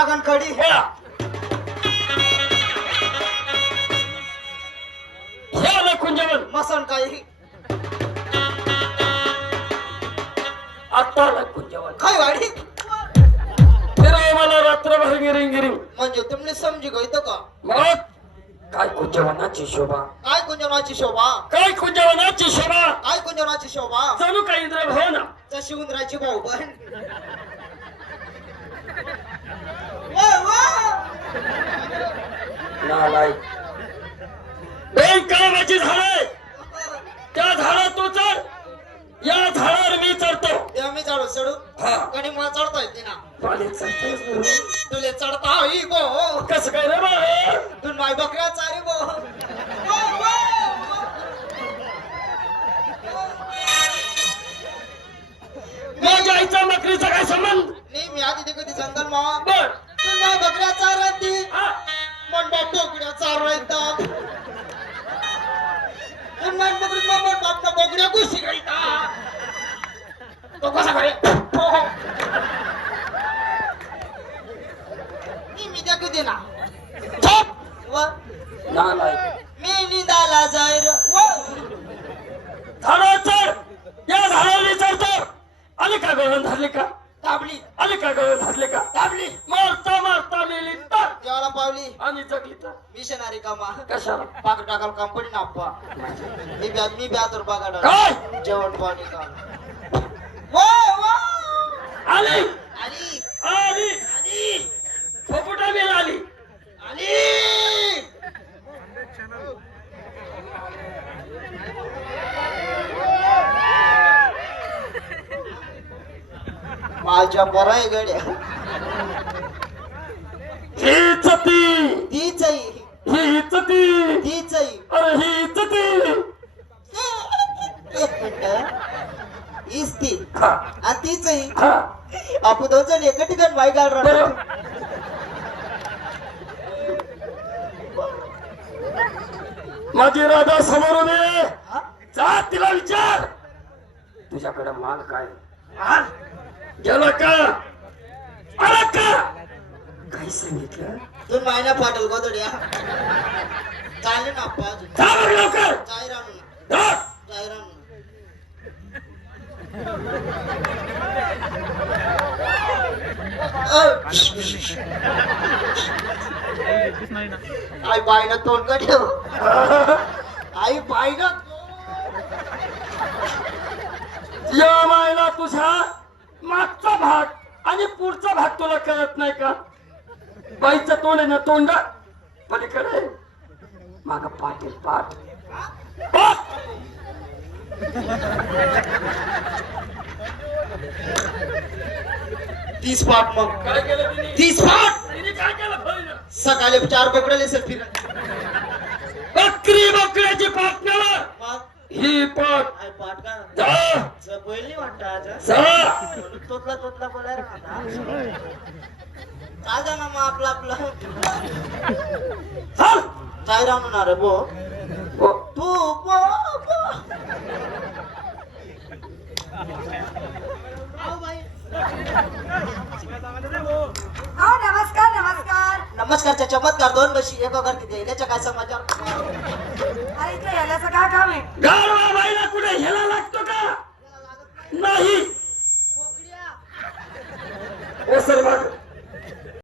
आगन कडी खेळा खेळा कुंजवन मसन काही आता कुंजवन काय वाडी फिराय मला रात्रभर गिरिंग म्हणजे तुम्ही समजी गयतो का मग काय कुंजवनाची शोभा काय कुंजवनाची शोभा काय कुंजवनाची शोभा काय कुंजवनाची शोभा जणू काही इंद्र भावना तशी उंदराची भाऊ बहीण नालायक दोन कामाची झाडे त्या झाडा तू चढ या झाडावर मी चढतो तेव्हा मी चढू चढू हा कणी मला चढता येते ना पाणी चढतोयस बरोबर. तुले चढता होई गो कसं काय रे बाबा तू माय बकऱ्या चारी गो माझ्या आईचा मकरीचा काय संबंध नाही मी आधी ते कधी जंगल मावा बर तू माय बकऱ्या चारती हा मन बाप बोकड्या चारवायता मन बकरी मन बाप बोकड्या घुशी गायता तो कसा करे मी त्या कधी ना व नालायक मी निदाला जायर व झाडावर चढ या झाडावर चढतो आली का गवळण धरली का ताबली आली का गवळण धरली का ताबली मारता मारता मेली तर देवाला पावली आणि जगली तर मिशनरी कामा कशाला पाक टाकाल कंपनी ना अप्पा मी ब्यातर बागाड काय जेवण पाणी का वा वा आली आली आली आली फोपुटा मेल आली आली माझ्या बराय गड्या हीच ती तीच आहे हीच ती तीच आहे अरे हीच ती एक मिनिट हीच ती हा आणि तीच आहे हा आपण दोन जण एका ठिकाण बाईक आड राहणार माझी राधा समोरून ये हा? जा तिला विचार तुझ्याकडे माल काय हा? गेला का आला का काय सांगितलं तू मायना पाटल गोदड्या चालेल ना अप्पा अजून जा बघ लवकर जाय राहू जा. जाय राहू आई बाईनं तोंड का ठेव आई बाईनं या मायला तुझ्या मागचा भाग आणि पुढचा भाग तुला कळत नाही का बाईचं तोंड आहे ना तोंड पलीकडे माग पाटील पाठ पाठ. तीस पाट मग काय केलं तिने 30 पाट तिने काय केलं फळीनं? सकाळी 4 बोकड्याले सर फिर बकरी बकऱ्याची पाठ नव्हे. मग ही पाठ आई पाट का जा पहिली वाटतं आज जा तोतला बोलाय चाल ना मग आपलं आपलं चल जाय राहू ना रे बो हो. तू बो बो नमस्कार नमस्कार नमस्कारच्या चमत्कार 2 बशी एका घर किती याच्या काय समाचार अरे इथे यायलाचं काय काम आहे गारवा बाईला कुठे हेला लागतो का नाही ओ सर मग